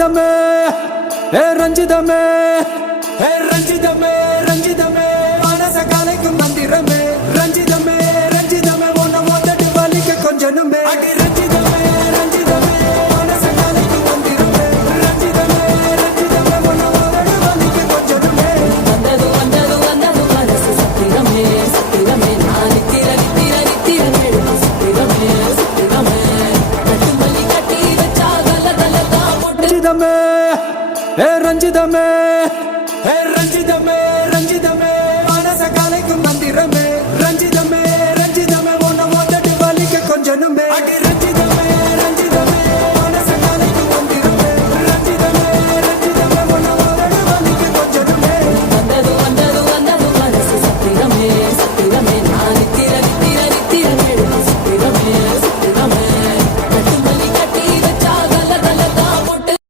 ரஞ்சிதமே ரஞ்சிதமே ரஞ்சிதமே ரஞ்சிதமே மனச கலைக்கும் மந்திரமே ரஞ்சிதமே ரஞ்சிதமே ஒன்ன மொத்தட்டு வலிக்க கொஞ்சனுமே அடி ரஞ்சிதமே ரஞ்சிதமே மனச கலைக்கும் மந்திரமே ரஞ்சிதமே ரஞ்சிதமே ஒன்ன மொத்தட்டு வலிக்க கொஞ்சனுமே வந்தது வந்தது வந்தது மனசு சத்திரமே சத்திரமே நான் நித்திர நித்திர நித்திர நெடுமா சத்திரமே சத்திரமே கட்டுமல்லி கட்டி வச்சா கல கல தான் போட்டு ரஞ்சிதமே ரஞ்சிதமே